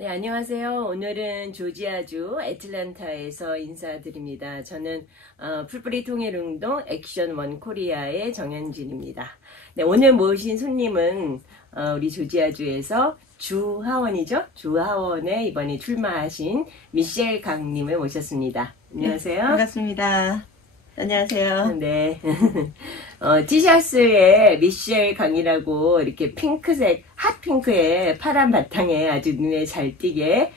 네, 안녕하세요. 오늘은 조지아주 애틀랜타에서 인사드립니다. 저는 풀뿌리 통일운동 액션 원 코리아의 정현진입니다. 네, 오늘 모신 손님은 우리 조지아주에서 주하원이죠? 주하원에 이번에 출마하신 미셸 강님을 모셨습니다. 안녕하세요. 네, 반갑습니다. 안녕하세요. 네. 티셔츠에 미셸 강이라고 이렇게 핑크색, 핫핑크에 파란 바탕에 아주 눈에 잘 띄게,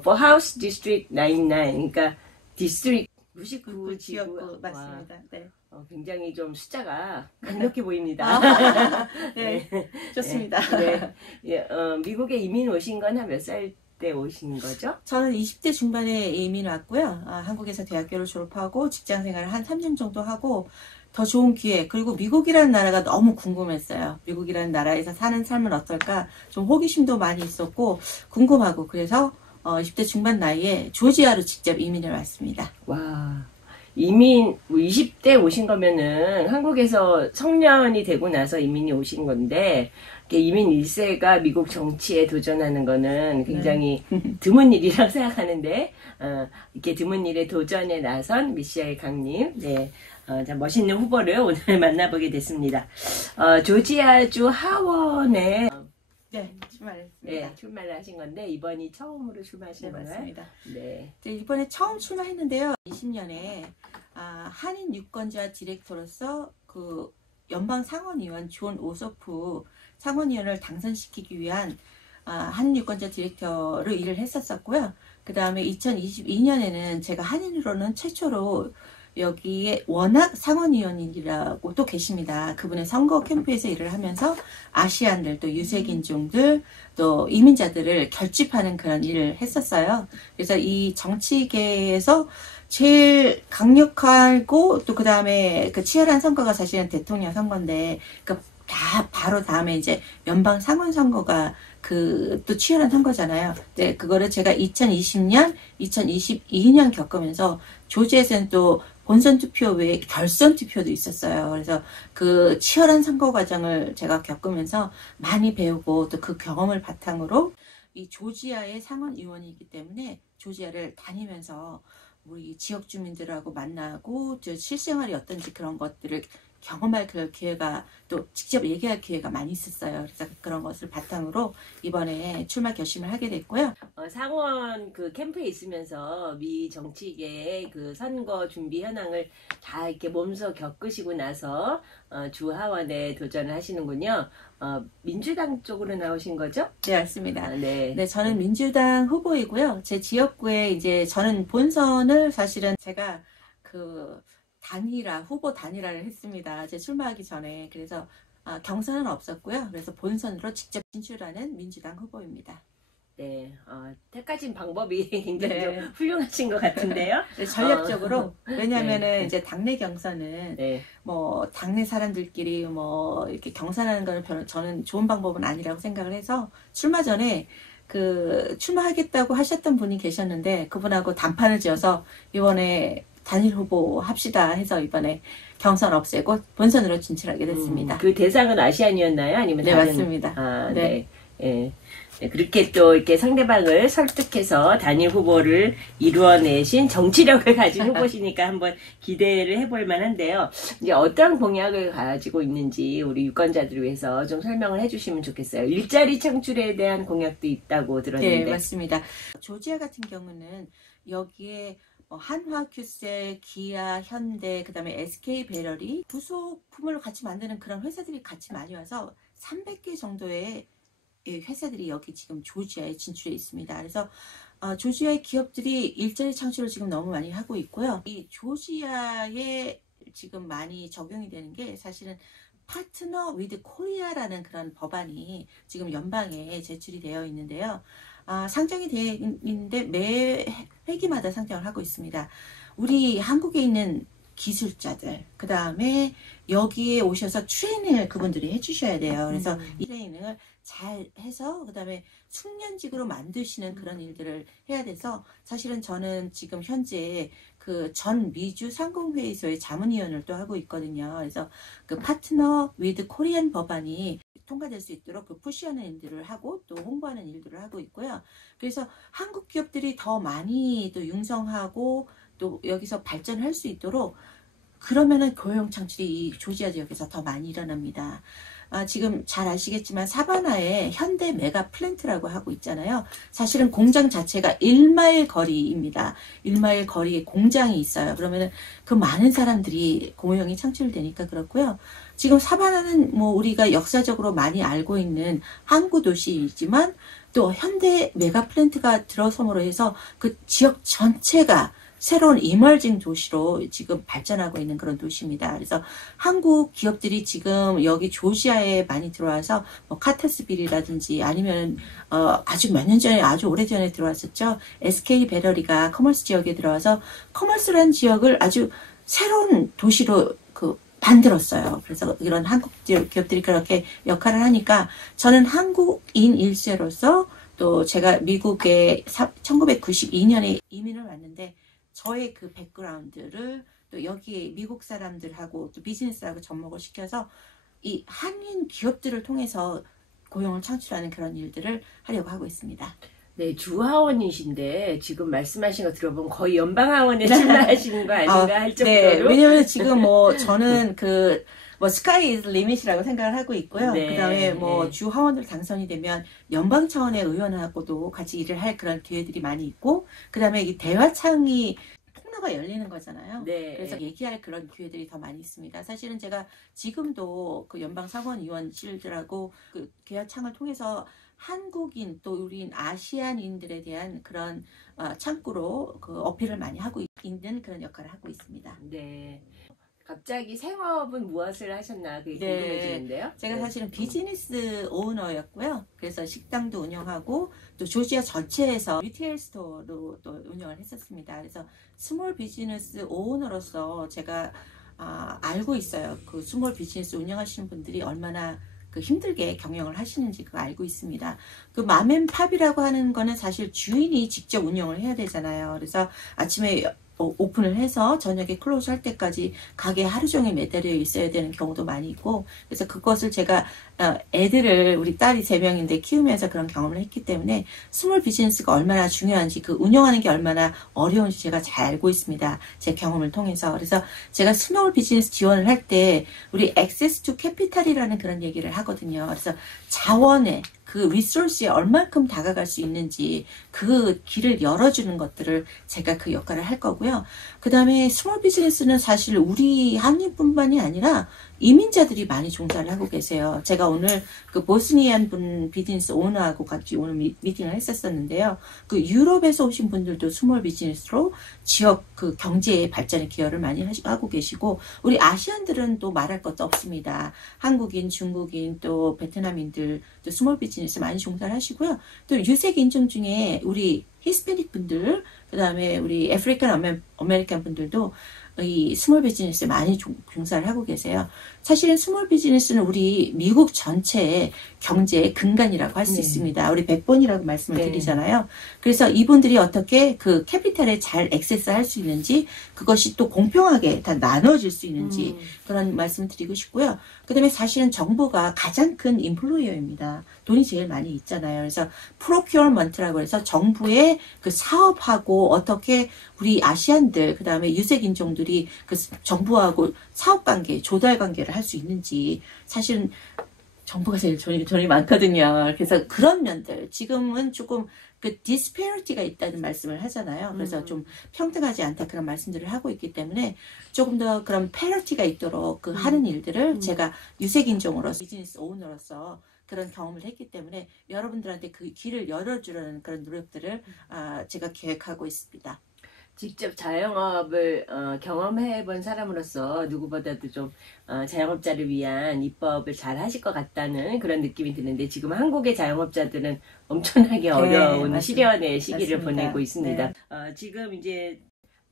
for House District 99, 그러니까 디스트릭 99 지역구 맞습니다. 네. 굉장히 좀 숫자가 강력해 보입니다. 네, 좋습니다. 네. 예, 미국에 이민 오신 건 한 몇 살 때 오신 거죠? 저는 20대 중반에 이민 왔고요. 한국에서 대학교를 졸업하고 직장 생활을 한 3년 정도 하고 더 좋은 기회, 그리고 미국이라는 나라가 너무 궁금했어요. 미국이라는 나라에서 사는 삶은 어떨까 좀 호기심도 많이 있었고 궁금하고, 그래서 20대 중반 나이에 조지아로 직접 이민을 왔습니다. 와, 이민 20대 오신 거면은 한국에서 성년이 되고 나서 이민이 오신 건데, 이민 1세가 미국 정치에 도전하는 거는 굉장히 드문 일이라고 생각하는데, 이렇게 드문 일에 도전에 나선 미셸 강님, 네, 자, 멋있는 후보를 오늘 만나보게 됐습니다. 조지아주 하원에 네, 출마했습니다. 네, 출마를 하신 건데, 이번이 처음으로 출마하신 거예요? 맞습니다. 네. 이번에 처음 출마했는데요. 20년에 한인 유권자 디렉터로서 그 연방 상원의원 존 오소프 상원의원을 당선시키기 위한 한인 유권자 디렉터로 일을 했었고요. 그 다음에 2022년에는 제가 한인으로는 최초로 여기에 워낙 상원의원이라고 또 계십니다. 그분의 선거 캠프에서 일을 하면서 아시안들, 또 유색인종들, 또 이민자들을 결집하는 그런 일을 했었어요. 그래서 이 정치계에서 제일 강력하고 또 그 다음에 그 치열한 선거가 사실은 대통령 선거인데, 그 바로 다음에 이제 연방 상원 선거가 그 또 치열한 선거잖아요. 네, 그거를 제가 2020년, 2022년 겪으면서 조지아에서는 또 본선 투표 외에 결선 투표도 있었어요. 그래서 그 치열한 선거 과정을 제가 겪으면서 많이 배우고, 또 그 경험을 바탕으로 이 조지아의 상원 의원이기 때문에 조지아를 다니면서 우리 지역 주민들하고 만나고 실생활이 어떤지 그런 것들을 경험할 그런 기회가, 또 직접 얘기할 기회가 많이 있었어요. 그래서 그런 것을 바탕으로 이번에 출마 결심을 하게 됐고요. 상원 그 캠프에 있으면서 미 정치계의 그 선거 준비 현황을 다 이렇게 몸소 겪으시고 나서 주하원에 도전을 하시는군요. 민주당 쪽으로 나오신 거죠? 네, 맞습니다. 네. 네, 저는 민주당 후보이고요. 제 지역구에 이제 저는 본선을 사실은 제가 그 후보 단일화를 했습니다. 제 출마하기 전에. 그래서 경선은 없었고요. 그래서 본선으로 직접 진출하는 민주당 후보입니다. 네, 택하신 방법이 굉장히 네. 좀 훌륭하신 것 같은데요. 네, 전략적으로. 왜냐면은 네. 이제 당내 경선은 네. 뭐 당내 사람들끼리 뭐 이렇게 경선하는 거는 별로 저는 좋은 방법은 아니라고 생각을 해서, 출마 전에 그 출마하겠다고 하셨던 분이 계셨는데 그분하고 단판을 지어서 이번에 단일 후보 합시다 해서 이번에 경선 없애고 본선으로 진출하게 됐습니다. 그 대상은 아시안이었나요? 아니면 네, 다른? 맞습니다. 네. 네. 네, 그렇게 또 이렇게 상대방을 설득해서 단일 후보를 이루어내신 정치력을 가진 후보시니까 한번 기대를 해볼 만한데요. 이제 어떤 공약을 가지고 있는지 우리 유권자들을 위해서 좀 설명을 해주시면 좋겠어요. 일자리 창출에 대한 공약도 있다고 들었는데. 네, 맞습니다. 조지아 같은 경우는 여기에 한화, 큐셀, 기아, 현대, 그 다음에 SK 배럴이 부속품을 같이 만드는 그런 회사들이 같이 많이 와서 300개 정도의 회사들이 여기 지금 조지아에 진출해 있습니다. 그래서 조지아의 기업들이 일자리 창출을 지금 너무 많이 하고 있고요. 이 조지아에 지금 많이 적용이 되는 게 사실은 파트너 위드 코리아라는 그런 법안이 지금 연방에 제출이 되어 있는데요. 상정이 되어 있는데 매 회기마다 상정을 하고 있습니다. 우리 한국에 있는 기술자들, 그 다음에 여기에 오셔서 트레이닝을 그분들이 해주셔야 돼요. 그래서 이 트레이닝을 잘 해서 그다음에 숙련직으로 만드시는 그런 일들을 해야 돼서 사실은 저는 지금 현재 그 전 미주 상공회의소의 자문위원을 또 하고 있거든요. 그래서 그 파트너 위드 코리안 법안이 통과될 수 있도록 그 푸시하는 일들을 하고 또 홍보하는 일들을 하고 있고요. 그래서 한국 기업들이 더 많이 또 융성하고 또 여기서 발전할 수 있도록 그러면은 고용 창출이 이 조지아 지역에서 더 많이 일어납니다. 지금 잘 아시겠지만 사바나에 현대 메가 플랜트라고 하고 있잖아요. 사실은 공장 자체가 1마일 거리입니다. 1마일 거리에 공장이 있어요. 그러면은 그 많은 사람들이 고용이 창출되니까 그렇고요. 지금 사바나는 뭐 우리가 역사적으로 많이 알고 있는 항구 도시이지만 또 현대 메가 플랜트가 들어섬으로 해서 그 지역 전체가 새로운 이머징 도시로 지금 발전하고 있는 그런 도시입니다. 그래서 한국 기업들이 지금 여기 조지아에 많이 들어와서 뭐 카터스빌이라든지 아니면 아주 몇 년 전에 아주 오래전에 들어왔었죠. SK 배터리가 커머스 지역에 들어와서 커머스라는 지역을 아주 새로운 도시로 만들었어요. 그래서 이런 한국 기업들이 그렇게 역할을 하니까 저는 한국인 일세로서 또 제가 미국에 1992년에 이민을 왔는데 저의 그 백그라운드를 또 여기에 미국 사람들하고 또 비즈니스하고 접목을 시켜서 이 한인 기업들을 통해서 고용을 창출하는 그런 일들을 하려고 하고 있습니다. 네, 주하원이신데 지금 말씀하신 거 들어보면 거의 연방하원에 출마하시는 거 아닌가 할 정도로. 네, 왜냐면 지금 뭐 저는 뭐 스카이 이즈 리밋이라고 생각을 하고 있고요. 네, 그다음에 뭐 네. 주하원으로 당선이 되면 연방 차원의 의원하고도 같이 일을 할 그런 기회들이 많이 있고 그다음에 이 대화창이 통로가 열리는 거잖아요. 네. 그래서 얘기할 그런 기회들이 더 많이 있습니다. 사실은 제가 지금도 그 연방 상원의원실들하고 그 대화창을 통해서 한국인 또 우리인 아시안인들에 대한 그런 창구로 그 어필을 많이 하고 있는 그런 역할을 하고 있습니다. 네. 갑자기 생업은 무엇을 하셨나 그게 네. 궁금해지는데요. 제가 네. 사실은 비즈니스 오너였고요. 그래서 식당도 운영하고 또 조지아 전체에서 리테일 스토어도 또 운영을 했었습니다. 그래서 스몰 비즈니스 오너로서 제가 알고 있어요. 그 스몰 비즈니스 운영하시는 분들이 얼마나 그 힘들게 경영을 하시는지 그거 알고 있습니다. 그 맘앤팝이라고 하는 거는 사실 주인이 직접 운영을 해야 되잖아요. 그래서 아침에 오픈을 해서 저녁에 클로즈 할 때까지 가게에 하루 종일 매달려 있어야 되는 경우도 많이 있고 그래서 그것을 제가 애들을 우리 딸이 3명인데 키우면서 그런 경험을 했기 때문에 스몰 비즈니스가 얼마나 중요한지 그 운영하는 게 얼마나 어려운지 제가 잘 알고 있습니다. 제 경험을 통해서. 그래서 제가 스몰 비즈니스 지원을 할 때 우리 액세스 투 캐피탈이라는 그런 얘기를 하거든요. 그래서 자원에 그 리소스에 얼만큼 다가갈 수 있는지 그 길을 열어주는 것들을 제가 그 역할을 할 거고요. 그 다음에 스몰 비즈니스는 사실 우리 한인뿐만이 아니라 이민자들이 많이 종사를 하고 계세요. 제가 오늘 그 보스니안 분 비즈니스 오너하고 같이 오늘 미팅을 했었는데요. 그 유럽에서 오신 분들도 스몰 비즈니스로 지역 그 경제의 발전에 기여를 많이 하고 계시고 우리 아시안들은 또 말할 것도 없습니다. 한국인, 중국인, 또 베트남인들 또 스몰 비즈니스 많이 종사를 하시고요. 또 유색 인종 중에 우리 히스패닉 분들, 그 다음에 우리 아프리칸 아메리칸 분들도 이 스몰 비즈니스에 많이 종사를 하고 계세요. 사실은 스몰 비즈니스는 우리 미국 전체의 경제의 근간이라고 할 수 있습니다. 우리 백본이라고 말씀을 드리잖아요. 그래서 이분들이 어떻게 그 캐피탈에 잘 액세스할 수 있는지 그것이 또 공평하게 다 나눠질 수 있는지 그런 말씀을 드리고 싶고요. 그 다음에 사실은 정부가 가장 큰 인플루어입니다. 돈이 제일 많이 있잖아요. 그래서 프로큐어먼트라고 해서 정부의 그 사업하고 어떻게 우리 아시안들 그 다음에 유색인종들이 그 정부하고 사업관계, 조달관계를 할 수 있는지 사실은 정부가 제일 돈이 많거든요. 그래서 그런 면들 지금은 조금 그 디스페리티가 있다는 말씀을 하잖아요. 그래서 좀 평등하지 않다 그런 말씀들을 하고 있기 때문에 조금 더 그런 페러티가 있도록 그 하는 일들을 제가 유색인종으로서 비즈니스 오너로서 그런 경험을 했기 때문에 여러분들한테 그 길을 열어주려는 그런 노력들을 제가 계획하고 있습니다. 직접 자영업을 경험해 본 사람으로서 누구보다도 좀 자영업자를 위한 입법을 잘 하실 것 같다는 그런 느낌이 드는데 지금 한국의 자영업자들은 엄청나게 어려운 맞습니다. 시련의 시기를 맞습니다. 보내고 있습니다. 네. 지금 이제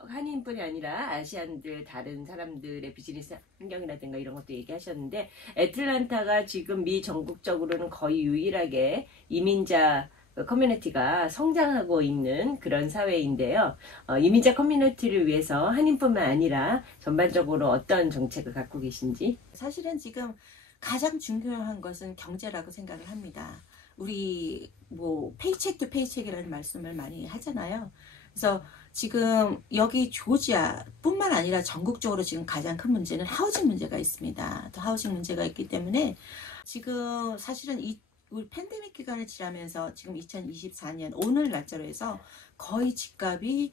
한인뿐이 아니라 아시안들 다른 사람들의 비즈니스 환경이라든가 이런 것도 얘기하셨는데 애틀랜타가 지금 미 전국적으로는 거의 유일하게 이민자 커뮤니티가 성장하고 있는 그런 사회인데요. 이민자 커뮤니티를 위해서 한인뿐만 아니라 전반적으로 어떤 정책을 갖고 계신지? 사실은 지금 가장 중요한 것은 경제라고 생각을 합니다. 우리 뭐 페이첵 투 페이첵이라는 말씀을 많이 하잖아요. 그래서 지금 여기 조지아뿐만 아니라 전국적으로 지금 가장 큰 문제는 하우징 문제가 있습니다. 또 하우징 문제가 있기 때문에 지금 사실은 우리 팬데믹 기간을 지나면서 지금 2024년 오늘 날짜로 해서 거의 집값이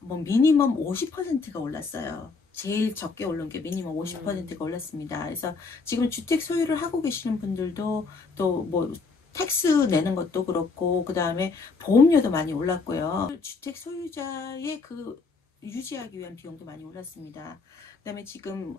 뭐 미니멈 50%가 올랐어요. 제일 적게 오른 게 미니멈 50%가 올랐습니다. 그래서 지금 주택 소유를 하고 계시는 분들도 또 뭐 텍스 내는 것도 그렇고 그 다음에 보험료도 많이 올랐고요. 주택 소유자의 그 유지하기 위한 비용도 많이 올랐습니다. 그 다음에 지금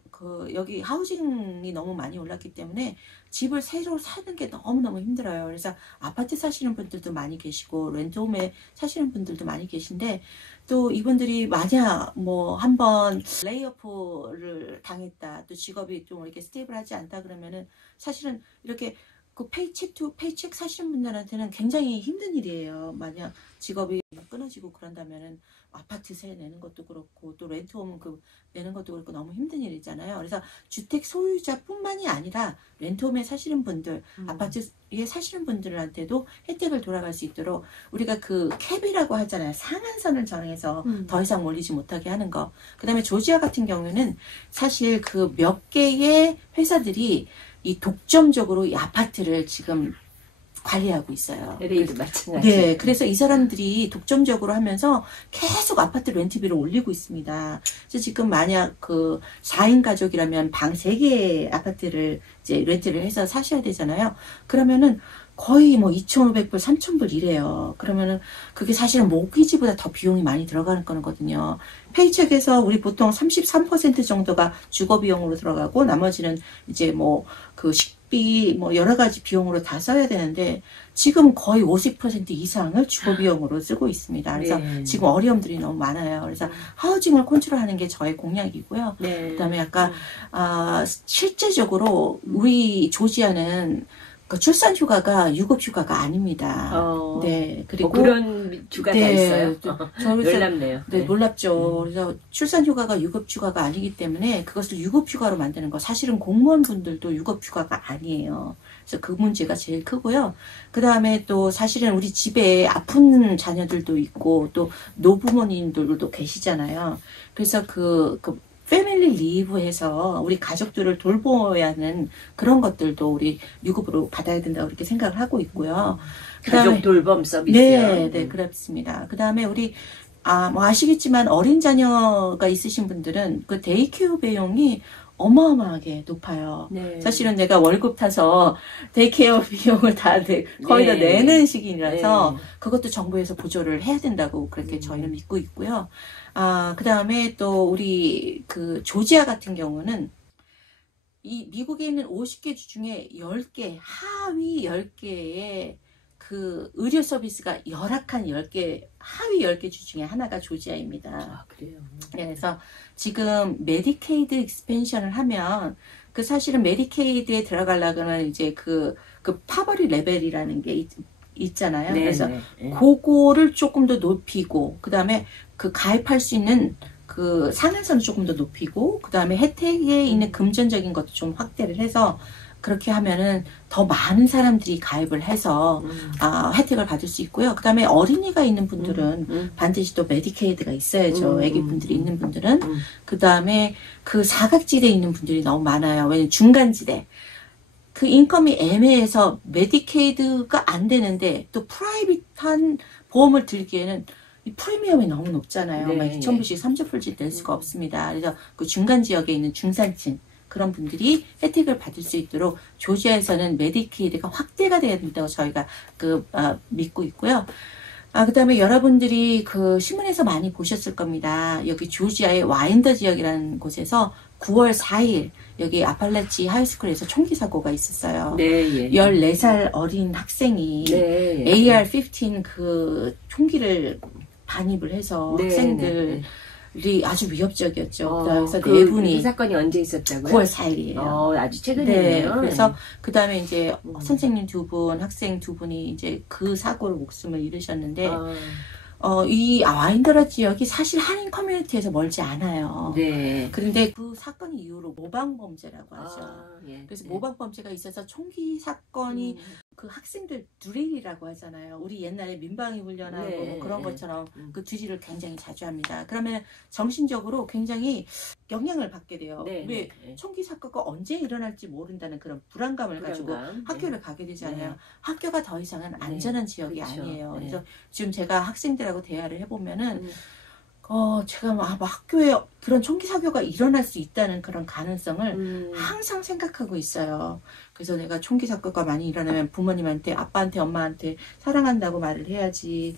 여기 하우징이 너무 많이 올랐기 때문에 집을 새로 사는 게 너무너무 힘들어요. 그래서 아파트 사시는 분들도 많이 계시고 렌트홈에 사시는 분들도 많이 계신데 또 이분들이 만약 뭐 한번 레이오프를 당했다, 또 직업이 좀 이렇게 스테이블하지 않다 그러면은 사실은 이렇게 그 페이첵 투 페이첵 사시는 분들한테는 굉장히 힘든 일이에요. 만약 직업이 끊어지고 그런다면은 아파트세 내는 것도 그렇고 또 렌트홈 내는 것도 그렇고 너무 힘든 일이잖아요. 그래서 주택 소유자뿐만이 아니라 렌트홈에 사시는 분들, 아파트에 사시는 분들한테도 혜택을 돌아갈 수 있도록 우리가 그 캡이라고 하잖아요. 상한선을 정해서 더 이상 몰리지 못하게 하는 거. 그 다음에 조지아 같은 경우에는 사실 그 몇 개의 회사들이 이 독점적으로 이 아파트를 지금 관리하고 있어요. LA도 마찬가지. 네, 그래서 이 사람들이 독점적으로 하면서 계속 아파트 렌트비를 올리고 있습니다. 그래서 지금 만약 그 4인 가족이라면 방 3개의 아파트를 이제 렌트를 해서 사셔야 되잖아요. 그러면은 거의 뭐 2,500불, 3,000불 이래요. 그러면은 그게 사실은 모기지보다 더 비용이 많이 들어가는 거거든요. 페이첵에서 우리 보통 33% 정도가 주거 비용으로 들어가고 나머지는 이제 뭐 그 식비 뭐 여러 가지 비용으로 다 써야 되는데 지금 거의 50% 이상을 주거 비용으로 쓰고 있습니다. 그래서 네. 지금 어려움들이 너무 많아요. 그래서 하우징을 컨트롤하는 게 저의 공약이고요. 네. 그다음에 약간 실제적으로 우리 조지아는 그 출산 휴가가 유급 휴가가 아닙니다. 네, 그리고 그런 휴가 다 있어요. 놀랍네요. 네, 놀랍죠. 그래서 출산 휴가가 유급 휴가가 아니기 때문에 그것을 유급 휴가로 만드는 거. 사실은 공무원분들도 유급 휴가가 아니에요. 그래서 그 문제가 제일 크고요. 그 다음에 또 사실은 우리 집에 아픈 자녀들도 있고 또 노부모님들도 계시잖아요. 그래서 패밀리 리브해서 우리 가족들을 돌보아야 하는 그런 것들도 우리 유급으로 받아야 된다고 그렇게 생각을 하고 있고요. 가족 돌봄 서비스요. 네, 그렇습니다. 그 다음에 우리 뭐 아시겠지만 어린 자녀가 있으신 분들은 그 데이케어 비용이 어마어마하게 높아요. 네. 사실은 내가 월급 타서 데이케어 비용을 거의 다 내는 시기라서 그것도 정부에서 보조를 해야 된다고 그렇게 저희는 믿고 있고요. 그 다음에 또 우리 그 조지아 같은 경우는 이 미국에 있는 50개 주 중에 10개, 하위 10개의 그 의료 서비스가 열악한 10개, 하위 10개 주 중에 하나가 조지아입니다. 그래요? 네, 그래서 지금 메디케이드 익스펜션을 하면 그 사실은 메디케이드에 들어가려면 이제 그 파버리 레벨이라는 게 있잖아요. 그래서 그거를 조금 더 높이고 그 다음에 그 가입할 수 있는 그 상한선을 조금 더 높이고 그 다음에 혜택에 있는 금전적인 것도 좀 확대를 해서 그렇게 하면은 더 많은 사람들이 가입을 해서 혜택을 받을 수 있고요. 그 다음에 어린이가 있는 분들은 반드시 또 메디케이드가 있어야죠. 애기 분들이 있는 분들은. 그 다음에 그 사각지대에 있는 분들이 너무 많아요. 왜냐면 중간지대. 그 인컴이 애매해서 메디케이드가 안 되는데 또 프라이빗한 보험을 들기에는 이 프리미엄이 너무 높잖아요. 막 2,000불씩 3,000불씩 낼 수가 없습니다. 그래서 그 중간 지역에 있는 중산층 그런 분들이 혜택을 받을 수 있도록 조지아에서는 메디케이드가 확대가 돼야 된다고 저희가 믿고 있고요. 그 다음에 여러분들이 그 신문에서 많이 보셨을 겁니다. 여기 조지아의 와인더 지역이라는 곳에서 9월 4일 여기 아팔라치 하이스쿨에서 총기 사고가 있었어요. 14살 어린 학생이 AR-15 그 총기를 반입을 해서 학생들 아주 위협적이었죠. 그래서 그, 네 분이 그 사건이 언제 있었다고요? 9월 4일이에요. 아주 최근이네요. 네, 그래서 그 다음에 이제 음. 선생님 2분, 학생 2분이 이제 그 사고로 목숨을 잃으셨는데, 아, 이 와인더라 지역이 사실 한인 커뮤니티에서 멀지 않아요. 네. 그런데 그 사건 이후로 모방범죄라고 하죠. 예, 그래서 네. 모방범죄가 있어서 총기 사건이 그 학생들 드릴이라고 하잖아요. 우리 옛날에 민방위 훈련하고 네, 뭐 그런 네. 것처럼 그 드릴을 굉장히 자주 합니다. 그러면 정신적으로 굉장히 영향을 받게 돼요. 네, 왜 네. 총기 사건가 언제 일어날지 모른다는 그런 불안감을 가지고 불안감. 학교를 네. 가게 되잖아요. 네. 학교가 더 이상은 안전한 지역이 그렇죠. 아니에요. 네. 그래서 지금 제가 학생들하고 대화를 해보면은 음. 제가 막 학교에 그런 총기 사고가 일어날 수 있다는 그런 가능성을 항상 생각하고 있어요. 그래서 내가 총기 사고가 많이 일어나면 부모님한테, 아빠한테, 엄마한테 사랑한다고 말을 해야지.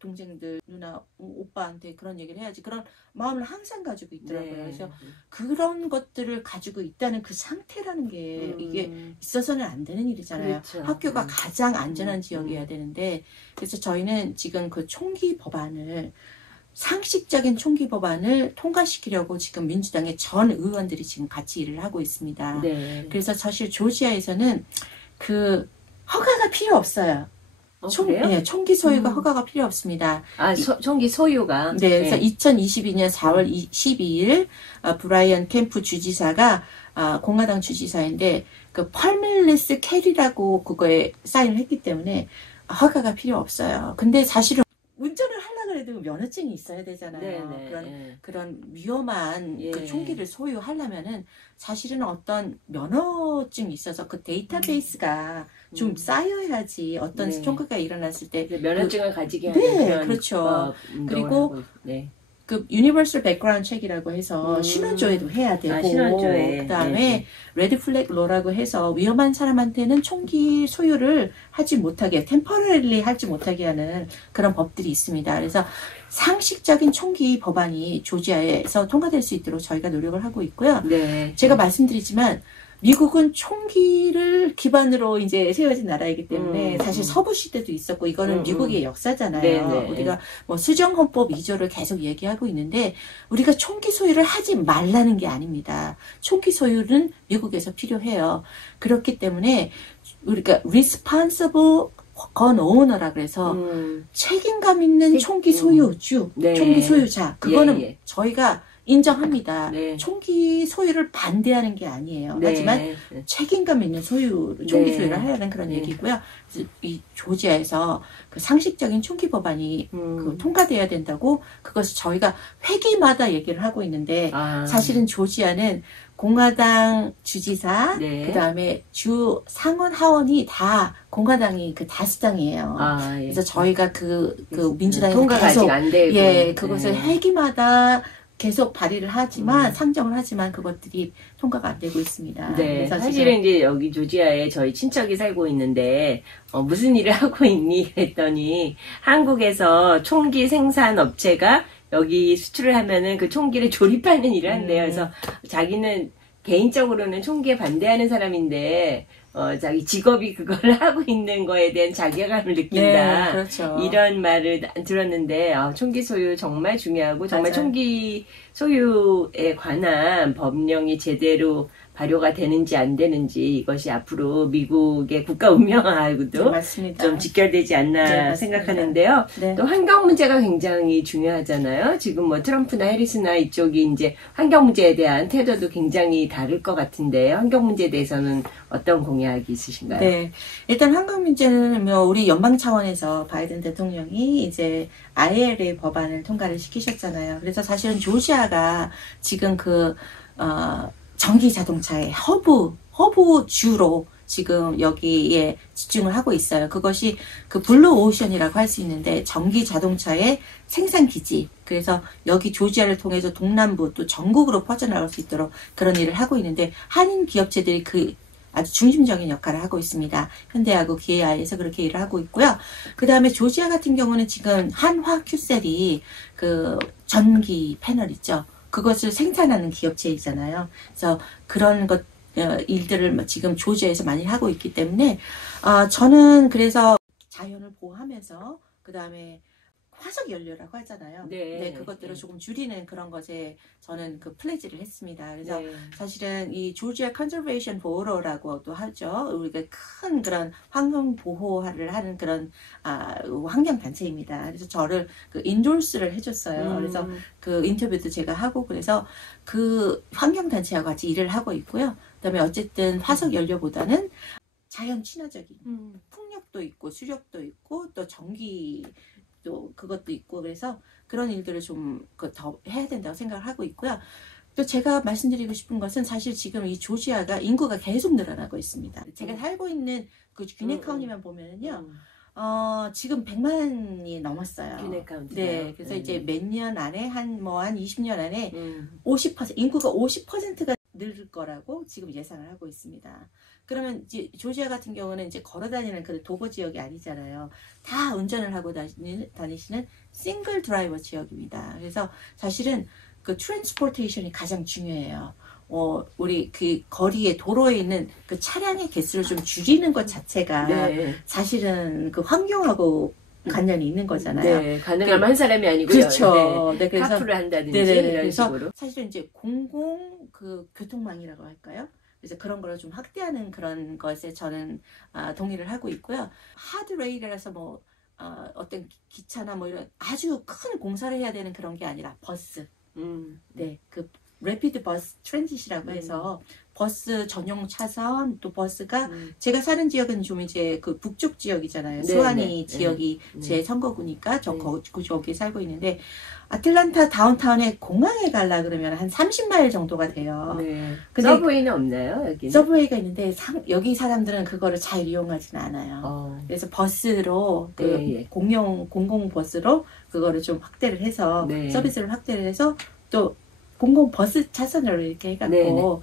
동생들, 누나, 오빠한테 그런 얘기를 해야지. 그런 마음을 항상 가지고 있더라고요. 네. 그래서 그런 것들을 가지고 있다는 그 상태라는 게 이게 있어서는 안 되는 일이잖아요. 그렇죠. 학교가 가장 안전한 지역이어야 되는데, 그래서 저희는 지금 그 총기 법안을, 상식적인 총기 법안을 통과시키려고 지금 민주당의 전 의원들이 지금 같이 일을 하고 있습니다. 네. 그래서 사실 조지아에서는 그 허가가 필요 없어요. 그래요? 네, 총기 소유가 허가가 필요 없습니다. 총기 소유가. 네, 그래서 2022년 4월 12일 브라이언 캠프 주지사가 공화당 주지사인데 그 펄밀리스 캐리라고 그거에 사인을 했기 때문에 허가가 필요 없어요. 근데 사실은 운전을 하려고 해도 면허증이 있어야 되잖아요. 네네. 그런 위험한 예. 그 총기를 소유하려면은 사실은 어떤 면허증이 있어서 그 데이터베이스가 좀 쌓여야지 어떤 네. 총기가 일어났을 때 면허증을 가지게 네, 하는 그런 그렇죠. 운동을 그리고 하고 네. 그 유니버설 백그라운드 책이라고 해서 신원조회도 해야 되고 신원조회. 그다음에 네. 레드 플렉 로라고 해서 위험한 사람한테는 총기 소유를 하지 못하게 템퍼러리 하지 못하게 하는 그런 법들이 있습니다. 그래서 상식적인 총기 법안이 조지아에서 통과될 수 있도록 저희가 노력을 하고 있고요. 네. 제가 말씀드리지만 미국은 총기를 기반으로 이제 세워진 나라이기 때문에 사실 서부 시대도 있었고 이거는 미국의 역사잖아요. 네네. 우리가 뭐 수정헌법 2조를 계속 얘기하고 있는데 우리가 총기 소유를 하지 말라는 게 아닙니다. 총기 소유는 미국에서 필요해요. 그렇기 때문에 우리가 responsible 건 오너라 그래서 책임감 있는 총기 소유주, 네. 총기 소유자 그거는 예. 저희가 인정합니다. 네. 총기 소유를 반대하는 게 아니에요. 네. 하지만 책임감 있는 총기 네. 소유를 하라는 그런 네. 얘기고요. 그래서 이 조지아에서 그 상식적인 총기 법안이 그 통과돼야 된다고 그것을 저희가 회기마다 얘기를 하고 있는데 사실은 조지아는 공화당 주지사, 네. 그 다음에 주 상원 하원이 다 공화당이 그 다수당이에요. 예. 그래서 저희가 그 민주당이 통과가 계속 아직 안 되고. 예, 그것을 회기마다 계속 발의를 하지만 상정을 하지만 그것들이 통과가 안 되고 있습니다. 네, 그래서 사실은 이제 여기 조지아에 저희 친척이 살고 있는데 무슨 일을 하고 있니? 그랬더니 한국에서 총기 생산 업체가 여기 수출을 하면은 그 총기를 조립하는 일을 한대요. 그래서 자기는 개인적으로는 총기에 반대하는 사람인데 자기 직업이 그걸 하고 있는 거에 대한 자괴감을 느낀다. 네, 그렇죠. 이런 말을 들었는데 총기 소유 정말 중요하고 정말 맞아요. 총기 소유에 관한 법령이 제대로 발효가 되는지 안 되는지 이것이 앞으로 미국의 국가 운명하고도 네, 맞습니다. 좀 직결되지 않나 네, 맞습니다. 생각하는데요. 네. 또 환경 문제가 굉장히 중요하잖아요. 지금 뭐 트럼프나 해리스나 이쪽이 이제 환경 문제에 대한 태도도 굉장히 다를 것 같은데 환경 문제에 대해서는 어떤 공약이 있으신가요? 네, 일단 환경 문제는 뭐 우리 연방 차원에서 바이든 대통령이 이제 IRA 법안을 통과를 시키셨잖아요. 그래서 사실은 조지아가 지금 전기 자동차의 허브주로 지금 여기에 집중을 하고 있어요. 그것이 그 블루 오션이라고 할 수 있는데 전기 자동차의 생산 기지. 그래서 여기 조지아를 통해서 동남부 또 전국으로 퍼져나갈 수 있도록 그런 일을 하고 있는데 한인 기업체들이 아주 중심적인 역할을 하고 있습니다. 현대하고 기아에서 그렇게 일을 하고 있고요. 그 다음에 조지아 같은 경우는 지금 한화큐셀이 그 전기 패널 있죠. 그것을 생산하는 기업체이잖아요. 그래서 그런 일들을 지금 조지아에서 많이 하고 있기 때문에 저는 그래서 자연을 보호하면서 그 다음에 화석 연료라고 하잖아요. 네. 네, 그것들을 조금 줄이는 그런 것에 저는 그 플레지를 했습니다. 그래서 네. 사실은 이 조지아 컨저베이션 보로라고도 하죠. 우리가 큰 그런 환경 보호를 하는 그런 환경 단체입니다. 그래서 저를 그 인돌스를 해줬어요. 그래서 그 인터뷰도 제가 하고 그래서 그 환경 단체와 같이 일을 하고 있고요. 그다음에 어쨌든 화석 연료보다는 자연 친화적인 풍력도 있고 수력도 있고 또 전기 또 그것도 있고 그래서 그런 일들을 좀 더 해야 된다고 생각을 하고 있고요. 또 제가 말씀드리고 싶은 것은 사실 지금 이 조지아가 인구가 계속 늘어나고 있습니다. 제가 살고 있는 그 귀네 카운티만 보면은요. 지금 100만이 넘었어요. 귀네 카운티. 네. 그래서 이제 몇 년 안에 한 20년 안에 50% 인구가 50%가 늘 거라고 지금 예상을 하고 있습니다. 그러면 이제 조지아 같은 경우는 이제 걸어 다니는 그 도보 지역이 아니잖아요. 다 운전을 하고 다니시는 싱글 드라이버 지역입니다. 그래서 사실은 그 트랜스포테이션이 가장 중요해요. 우리 그 거리에 도로에 있는 그 차량의 개수를 좀 줄이는 것 자체가 네. 사실은 그 환경하고 관련이 있는 거잖아요. 네, 가능하면 한 사람이 아니고요. 그렇죠. 네, 그래서 카풀을 한다든지 네네네. 이런 그래서 식으로. 사실은 이제 공공 그 교통망이라고 할까요? 그래서 그런 거를 좀 확대하는 그런 것에 저는 동의를 하고 있고요. 하드레일이라서 뭐 어떤 기차나 뭐 이런 아주 큰 공사를 해야 되는 그런 게 아니라 버스. 네, 그 레피드 버스 트랜짓이라고 해서 버스 전용 차선 또 버스가 제가 사는 지역은 좀 이제 그 북쪽 지역이잖아요. 네, 수완이 네, 지역이 네. 제 선거구니까 저 거기에 살고 있는데 아틀란타 다운타운에 공항에 가려 그러면 한 30마일 정도가 돼요. 네. 근데 서브웨이는 없나요, 여기는? 서브웨이가 있는데 여기 사람들은 그거를 잘 이용하지는 않아요. 그래서 버스로 네, 공공 버스로 그거를 좀 확대를 해서 네. 서비스를 확대를 해서 또 공공 버스 차선으로 이렇게 해갖고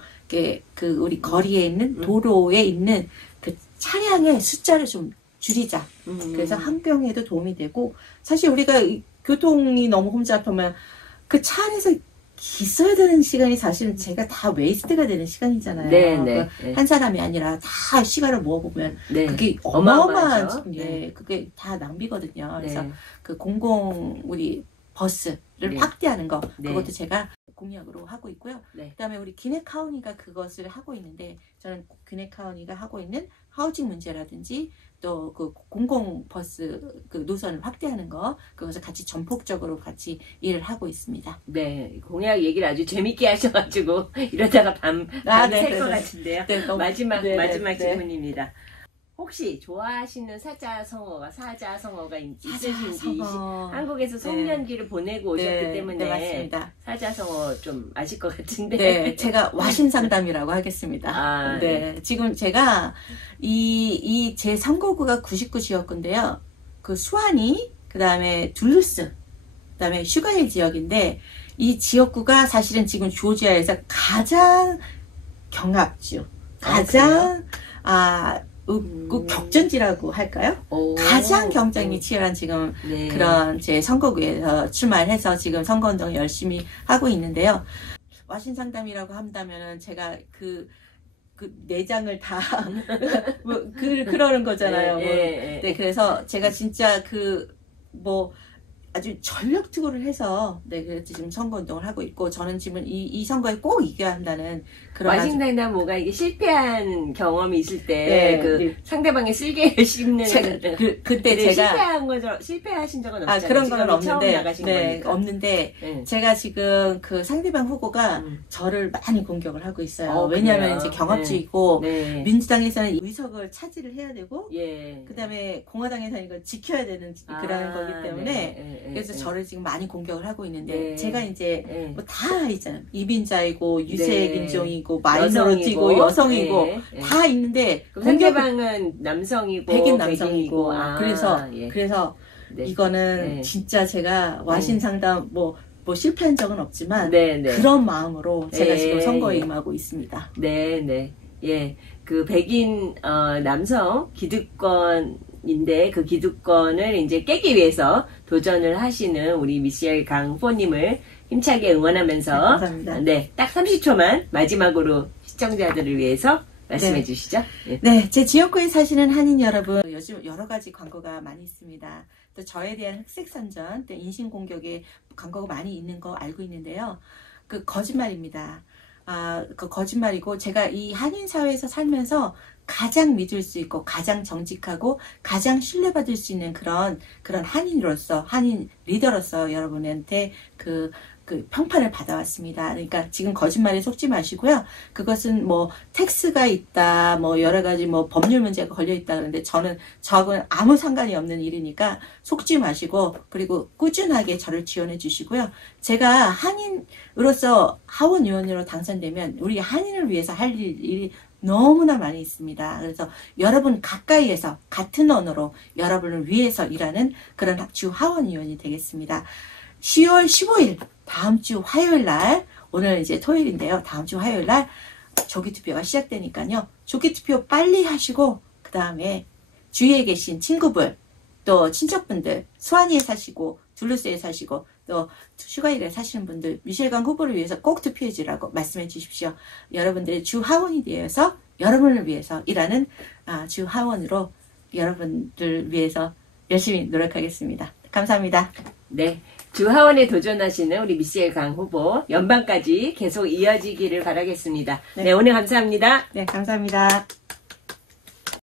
그 우리 거리에 있는 도로에 있는 그 차량의 숫자를 좀 줄이자. 그래서 환경에도 도움이 되고 사실 우리가 교통이 너무 혼잡하면 그 차 안에서 있어야 되는 시간이 사실은 제가 다 웨이스트가 되는 시간이잖아요. 네, 네, 네. 한 사람이 아니라 다 시간을 모아보면 네. 그게 어마어마하죠. 어마어마한 네. 그게 다 낭비거든요. 그래서 네. 그 공공 우리 버스를 네. 확대하는 거 네. 그것도 제가 공약으로 하고 있고요. 네. 그다음에 우리 귀네 카운티가 그것을 하고 있는데 저는 귀네 카운티가 하고 있는 하우징 문제라든지 또 그 공공 버스 그 노선을 확대하는 거 그것을 같이 전폭적으로 같이 일을 하고 있습니다. 네, 공약 얘기를 아주 재밌게 하셔가지고 이러다가 밤샐 것 같은데요. 네, 너무, 마지막 네. 질문입니다. 혹시 좋아하시는 사자성어가 있으신지 한국에서 송년기를 보내고 오셨기 때문에 맞습니다. 사자성어 좀 아실 것 같은데. 네, 제가 와신상담이라고 하겠습니다. 네, 지금 제가 제 선거구가 99지역구인데요. 그 수완이, 그 다음에 둘루스, 그 다음에 슈가힐 지역인데 이 지역구가 사실은 지금 조지아에서 가장 경합주, 가장 격전지라고 할까요? 가장 경쟁이 치열한 지금 그런 제 선거구에서 출마해서 지금 선거운동 열심히 하고 있는데요. 와신상담이라고 한다면은 제가 그 내장을 다 그러는 거잖아요. 네, 그래서 제가 진짜 아주 전력 투구를 해서 그래서 지금 선거운동을 하고 있고 저는 지금 이 선거에 꼭 이겨야 한다는 그런 와신상담 뭐가 이게 실패한 경험이 있을 때 상대방의 쓸개를 씹는 그때 제가 실패하신 적은 없잖아요. 그런 건 없는데 없는데 제가 지금 그 상대방 후보가 저를 많이 공격을 하고 있어요. 왜냐하면 이제 경합주의고 민주당에서는 의석을 차지를 해야 되고 그다음에 공화당에서는 이걸 지켜야 되는 그런 거기 때문에 그래서 저를 지금 많이 공격을 하고 있는데 제가 이제 뭐 다 있잖아요. 이민자이고 유색인종이고 마이너리티고 여성이고 다 있는데 상대방은 남성이고 백인 남성이고 그래서 이거는 진짜 제가 와신상담 뭐 실패한 적은 없지만 그런 마음으로 제가 지금 선거에 임하고 있습니다. 그 백인 남성 기득권인데 그 기득권을 이제 깨기 위해서 도전을 하시는 우리 미셸 강포님을 힘차게 응원하면서 감사합니다. 딱 30초만 마지막으로 시청자들을 위해서 말씀해 주시죠. 제 지역구에 사시는 한인 여러분, 요즘 여러 가지 광고가 많이 있습니다. 또 저에 대한 흑색선전, 또 인신공격의 광고가 많이 있는 거 알고 있는데요. 그 거짓말입니다. 그 거짓말이고, 제가 이 한인 사회에서 살면서 가장 믿을 수 있고 가장 정직하고 가장 신뢰받을 수 있는 그런 한인으로서, 한인 리더로서 여러분한테 그 평판을 받아왔습니다. 그러니까 지금 거짓말에 속지 마시고요. 그것은 뭐 텍스가 있다, 뭐 여러 가지 뭐 법률 문제가 걸려 있다 그러는데 저하고는 아무 상관이 없는 일이니까 속지 마시고, 그리고 꾸준하게 저를 지원해 주시고요. 제가 한인으로서 하원 의원으로 당선되면 우리 한인을 위해서 할 일이 너무나 많이 있습니다. 그래서 여러분 가까이에서 같은 언어로 여러분을 위해서 일하는 그런 주 하원 의원이 되겠습니다. 10월 15일 다음 주 화요일 날, 오늘 이제 토요일인데요. 다음 주 화요일 날 조기투표가 시작되니까요. 조기투표 빨리 하시고, 그 다음에 주위에 계신 친구분, 또 친척분들, 수완이에 사시고 둘루스에 사시고 또 슈가힐에 사시는 분들, 미셸강 후보를 위해서 꼭 투표해 주라고 말씀해 주십시오. 여러분들의 주 하원이 되어서 여러분을 위해서 일하는 주 하원으로 여러분들 위해서 열심히 노력하겠습니다. 감사합니다. 네, 주 하원에 도전하시는 우리 미셸 강 후보 연방까지 계속 이어지기를 바라겠습니다. 네, 오늘 감사합니다. 네, 감사합니다.